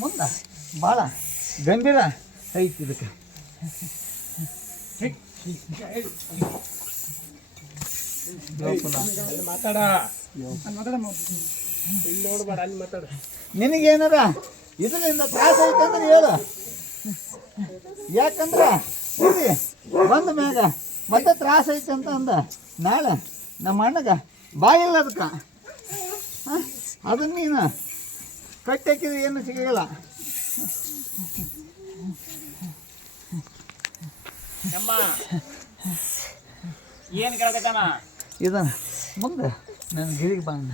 ಮುಂದೆ ಭಾಳ ಗಂಭೀರ ಐತಿ ಇದಕ್ಕೆ. ನಿನಗೇನಾರ ಇದರಿಂದ ತ್ರಾಸ ಐತಂದ್ರೆ ಹೇಳು. ಯಾಕಂದ್ರೆ ಇಲ್ಲಿ ಬಂದ ಮ್ಯಾಗ ಮತ್ತೆ ತ್ರಾಸ ಐತೆ ಅಂತ ಅಂದ ನಾಳೆ ನಮ್ಮ ಅಣ್ಣಗೆ ಬಾಯಿಲ್ಲ ಅದಕ್ಕೆ. ಅದನ್ನ ನೀನು ಕಟ್ಟಾಕಿದ್ರೆ ಏನು ಸಿಗಲ್ಲ. ಏನು ಕೇಳಕತ್ತಾನ ಇದನ್ನ ಮುಂದೆ ನನ್ನ ಗಿರಿಗೆ ಬಾ ಅಣ್ಣ.